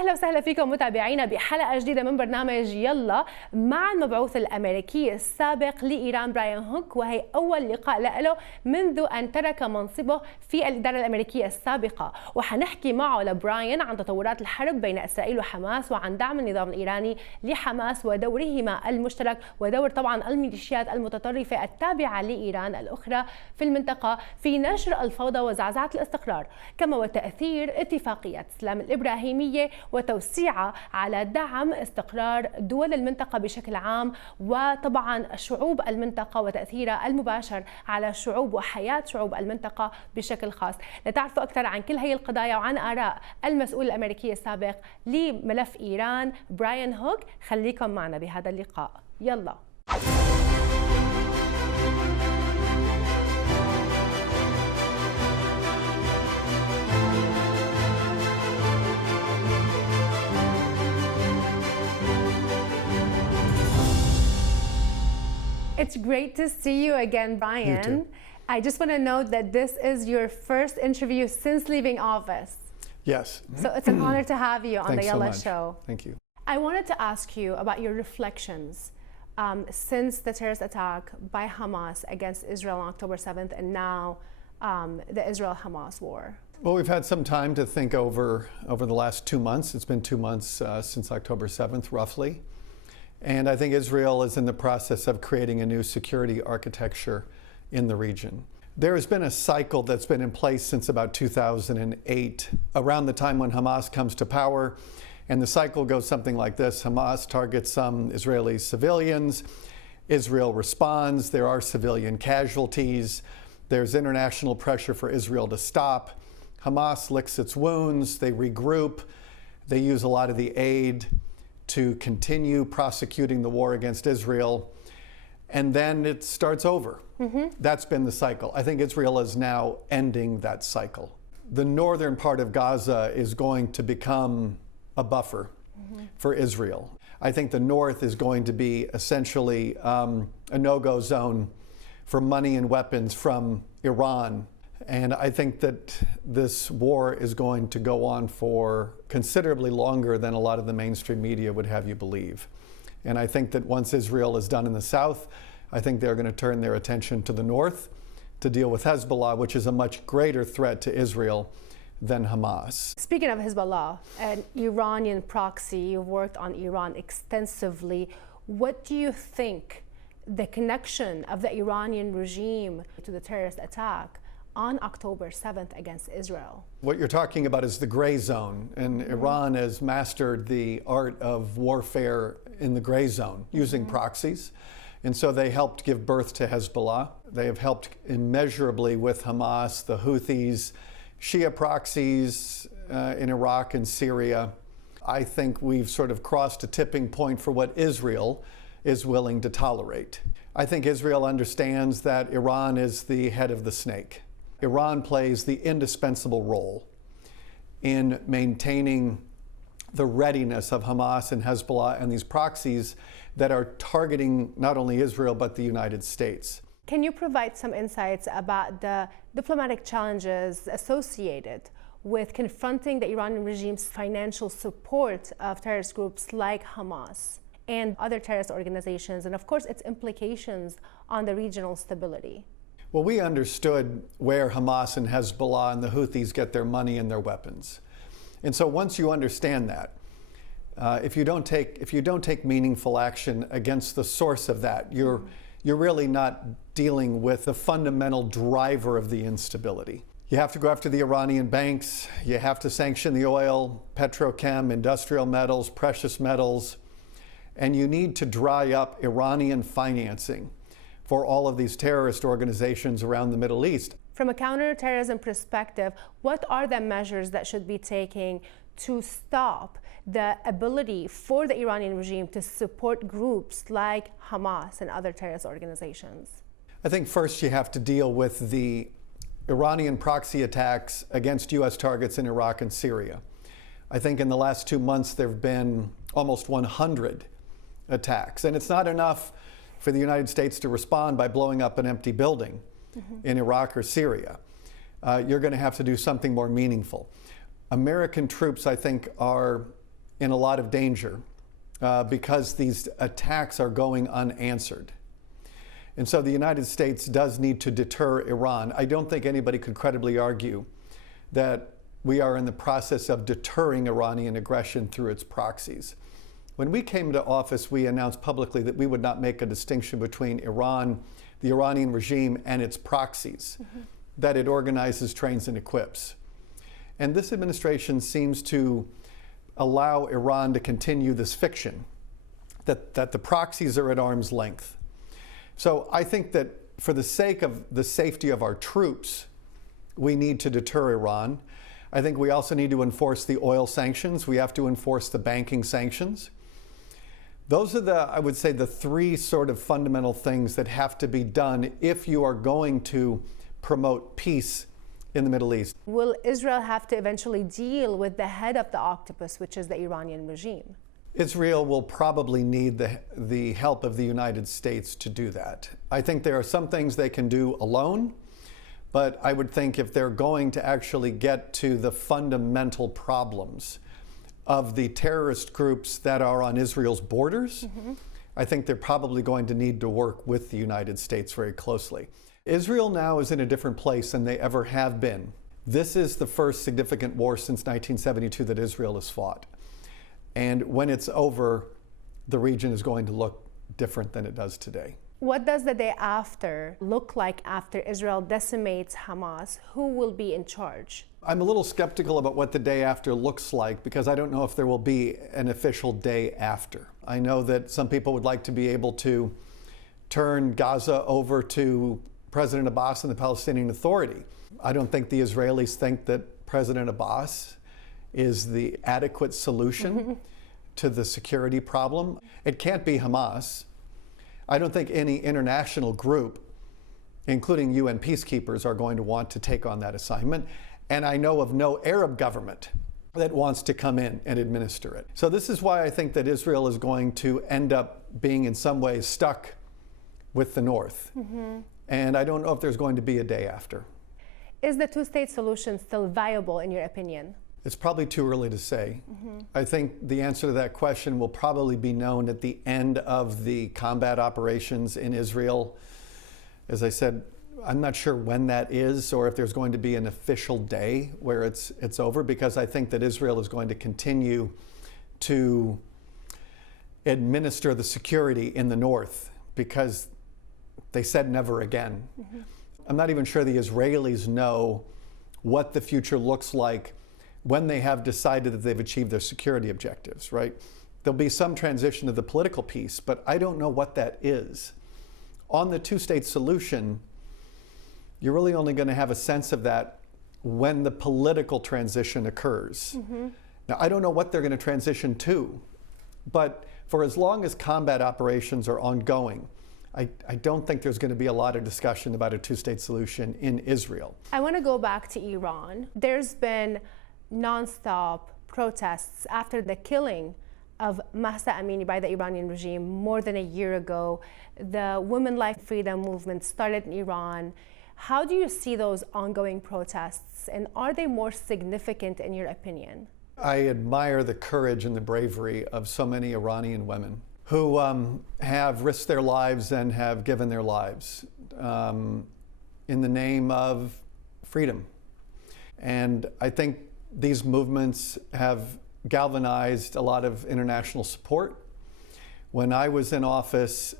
أهلا وسهلا فيكم متابعينا بحلقة جديدة من برنامج يلا مع المبعوث الأمريكي السابق لإيران براين هوك، وهي أول لقاء له منذ أن ترك منصبه في الإدارة الأمريكية السابقة. وحنحكي معه لبراين عن تطورات الحرب بين إسرائيل وحماس، وعن دعم النظام الإيراني لحماس ودورهما المشترك، ودور طبعا الميليشيات المتطرفة التابعة لإيران الأخرى في المنطقة في نشر الفوضى وزعزعة الاستقرار، كما وتأثير اتفاقيات السلام الإبراهيمية وتوسيعها على دعم استقرار دول المنطقة بشكل عام، وطبعا شعوب المنطقة وتأثيرها المباشر على شعوب وحياة شعوب المنطقة بشكل خاص. لتعرفوا أكثر عن كل هي القضايا وعن آراء المسؤول الأمريكي السابق لملف إيران براين هوك، خليكم معنا بهذا اللقاء. يلا. It's great to see you again, Brian. You too. I just want to note that this is your first interview since leaving office. Yes. So it's an honor to have you on the Yalla show. Thank you. I wanted to ask you about your reflections since the terrorist attack by Hamas against Israel on October 7th and now the Israel-Hamas war. Well, we've had some time to think over the last 2 months. It's been 2 months since October 7th, roughly. And I think Israel is in the process of creating a new security architecture in the region. There has been a cycle that's been in place since about 2008, around the time when Hamas comes to power. And the cycle goes something like this. Hamas targets some Israeli civilians. Israel responds. There are civilian casualties. There's international pressure for Israel to stop. Hamas licks its wounds. They regroup. They use a lot of the aid to continue prosecuting the war against Israel, and then it starts over. That's been the cycle. I think Israel is now ending that cycle. The northern part of Gaza is going to become a buffer for Israel. I think the north is going to be essentially a no-go zone for money and weapons from Iran. And I think that this war is going to go on for considerably longer than a lot of the mainstream media would have you believe. And I think that once Israel is done in the south, I think they're going to turn their attention to the north to deal with Hezbollah, which is a much greater threat to Israel than Hamas. Speaking of Hezbollah, an Iranian proxy, you've worked on Iran extensively. What do you think the connection of the Iranian regime to the terrorist attack on October 7th against Israel? What you're talking about is the gray zone, and Iran has mastered the art of warfare in the gray zone using proxies. And so they helped give birth to Hezbollah. They have helped immeasurably with Hamas, the Houthis, Shia proxies in Iraq and Syria. I think we've sort of crossed a tipping point for what Israel is willing to tolerate. I think Israel understands that Iran is the head of the snake. Iran plays the indispensable role in maintaining the readiness of Hamas and Hezbollah and these proxies that are targeting not only Israel but the United States. Can you provide some insights about the diplomatic challenges associated with confronting the Iranian regime's financial support of terrorist groups like Hamas and other terrorist organizations, and of course its implications on the regional stability? Well, we understood where Hamas and Hezbollah and the Houthis get their money and their weapons. And so once you understand that, if you don't take meaningful action against the source of that, you're really not dealing with the fundamental driver of the instability. You have to go after the Iranian banks, you have to sanction the oil, petrochem, industrial metals, precious metals, and you need to dry up Iranian financing for all of these terrorist organizations around the Middle East. From a counterterrorism perspective, what are the measures that should be taken to stop the ability for the Iranian regime to support groups like Hamas and other terrorist organizations? I think first you have to deal with the Iranian proxy attacks against U.S. targets in Iraq and Syria. I think in the last 2 months there have been almost 100 attacks, and it's not enough for the United States to respond by blowing up an empty building in Iraq or Syria. You're going to have to do something more meaningful. American troops, I think, are in a lot of danger because these attacks are going unanswered. And so the United States does need to deter Iran. I don't think anybody could credibly argue that we are in the process of deterring Iranian aggression through its proxies. When we came to office, we announced publicly that we would not make a distinction between Iran, the Iranian regime, and its proxies, that it organizes, trains, and equips. And this administration seems to allow Iran to continue this fiction, that the proxies are at arm's length. So I think that for the sake of the safety of our troops, we need to deter Iran. I think we also need to enforce the oil sanctions. We have to enforce the banking sanctions. Those are I would say, the three sort of fundamental things that have to be done if you are going to promote peace in the Middle East. Will Israel have to eventually deal with the head of the octopus, which is the Iranian regime? Israel will probably need the help of the United States to do that. I think there are some things they can do alone, but I would think if they're going to actually get to the fundamental problems of the terrorist groups that are on Israel's borders, I think they're probably going to need to work with the United States very closely. Israel now is in a different place than they ever have been. This is the first significant war since 1972 that Israel has fought. And when it's over, the region is going to look different than it does today. What does the day after look like after Israel decimates Hamas? Who will be in charge? I'm a little skeptical about what the day after looks like because I don't know if there will be an official day after. I know that some people would like to be able to turn Gaza over to President Abbas and the Palestinian Authority. I don't think the Israelis think that President Abbas is the adequate solution to the security problem. It can't be Hamas. I don't think any international group, including UN peacekeepers, are going to want to take on that assignment. And I know of no Arab government that wants to come in and administer it. So this is why I think that Israel is going to end up being in some ways stuck with the North. And I don't know if there's going to be a day after. Is the two-state solution still viable in your opinion? It's probably too early to say. I think the answer to that question will probably be known at the end of the combat operations in Israel. As I said, I'm not sure when that is or if there's going to be an official day where it's over, because I think that Israel is going to continue to administer the security in the north because they said never again. I'm not even sure the Israelis know what the future looks like when they have decided that they've achieved their security objectives, right? There'll be some transition to the political piece, but I don't know what that is. On the two-state solution, you're really only going to have a sense of that when the political transition occurs. Now, I don't know what they're going to transition to, but for as long as combat operations are ongoing, I don't think there's going to be a lot of discussion about a two-state solution in Israel. I want to go back to Iran. There's been non-stop protests after the killing of Mahsa Amini by the Iranian regime more than a year ago. The Women Life Freedom movement started in Iran. How do you see those ongoing protests, and are they more significant in your opinion? I admire the courage and the bravery of so many Iranian women who have risked their lives and have given their lives in the name of freedom. And I think these movements have galvanized a lot of international support. When I was in office,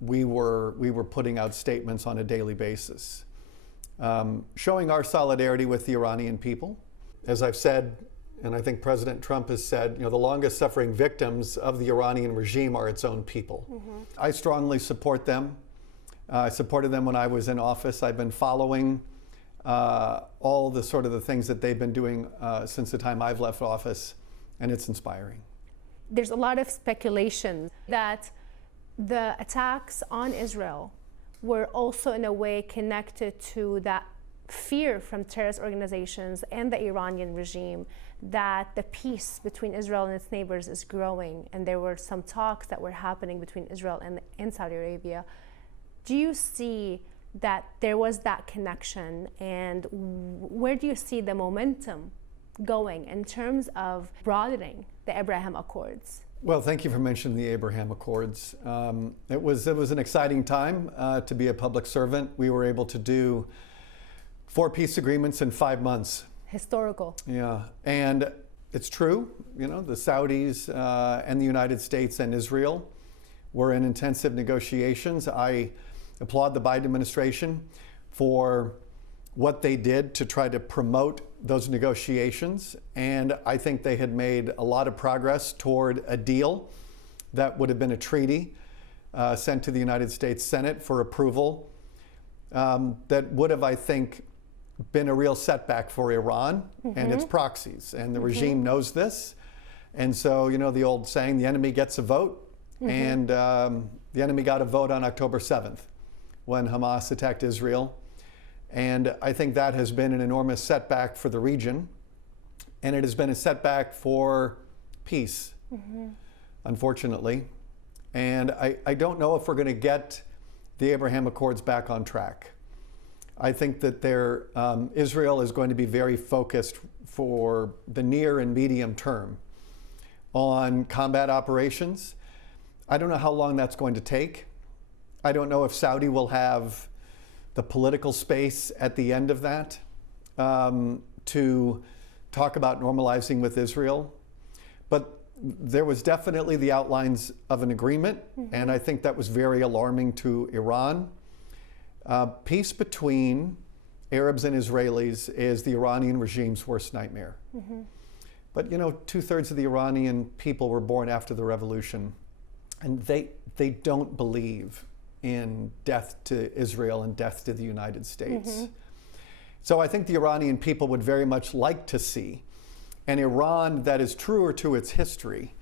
we were putting out statements on a daily basis, showing our solidarity with the Iranian people. As I've said, and I think President Trump has said, the longest suffering victims of the Iranian regime are its own people. I strongly support them. I supported them when I was in office. I've been following all the sort of the things that they've been doing since the time I've left office, and it's inspiring. There's a lot of speculation that the attacks on Israel were also in a way connected to that fear from terrorist organizations and the Iranian regime that the peace between Israel and its neighbors is growing, and there were some talks that were happening between Israel and Saudi Arabia. Do you see that there was that connection, and where do you see the momentum going in terms of broadening the Abraham Accords? Well, thank you for mentioning the Abraham Accords. It was an exciting time to be a public servant. We were able to do 4 peace agreements in 5 months. Historical. Yeah, and it's true. You know, the Saudis and the United States and Israel were in intensive negotiations. I applaud the Biden administration for what they did to try to promote those negotiations, and I think they had made a lot of progress toward a deal that would have been a treaty sent to the United States Senate for approval that would have, I think, been a real setback for Iran and its proxies, and the regime knows this. And so, you know, the old saying, the enemy gets a vote, and the enemy got a vote on October 7th when Hamas attacked Israel. And I think that has been an enormous setback for the region, and it has been a setback for peace, unfortunately. And I don't know if we're going to get the Abraham Accords back on track. I think that Israel is going to be very focused for the near and medium term on combat operations. I don't know how long that's going to take. I don't know if Saudi will have the political space at the end of that to talk about normalizing with Israel. But there was definitely the outlines of an agreement, and I think that was very alarming to Iran. Peace between Arabs and Israelis is the Iranian regime's worst nightmare. But you know, 2/3 of the Iranian people were born after the revolution, and they don't believe in death to Israel and death to the United States. So I think the Iranian people would very much like to see an Iran that is truer to its history,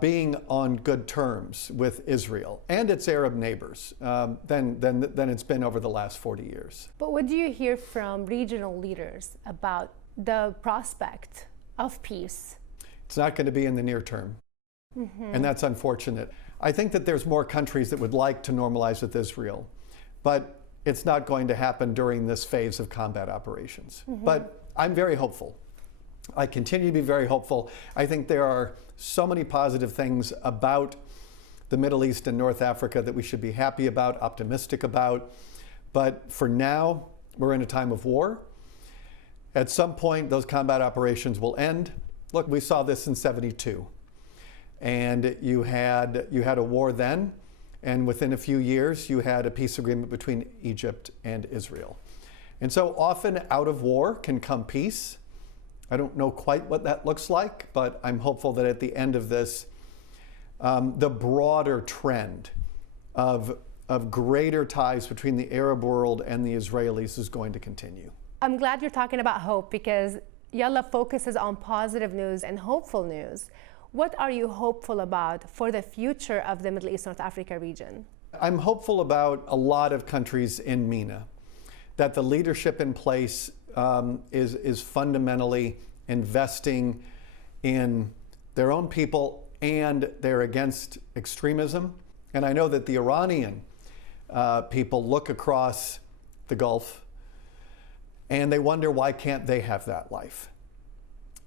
being on good terms with Israel and its Arab neighbors than it's been over the last 40 years. But what do you hear from regional leaders about the prospect of peace? It's not going to be in the near term, and that's unfortunate. I think that there's more countries that would like to normalize with Israel, but it's not going to happen during this phase of combat operations. But I'm very hopeful. I continue to be very hopeful. I think there are so many positive things about the Middle East and North Africa that we should be happy about, optimistic about. But for now, we're in a time of war. At some point, those combat operations will end. Look, we saw this in '72. And you had a war then, and within a few years you had a peace agreement between Egypt and Israel. And so often out of war can come peace. I don't know quite what that looks like, but I'm hopeful that at the end of this, the broader trend of greater ties between the Arab world and the Israelis is going to continue. I'm glad you're talking about hope, because Yalla focuses on positive news and hopeful news. What are you hopeful about for the future of the Middle East North Africa region? I'm hopeful about a lot of countries in MENA, that the leadership in place is fundamentally investing in their own people, and they're against extremism. And I know that the Iranian people look across the Gulf and they wonder, why can't they have that life?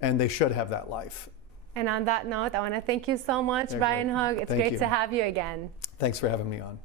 And they should have that life. And on that note, I want to thank you so much, Brian Hug. It's great to have you again. Thanks for having me on.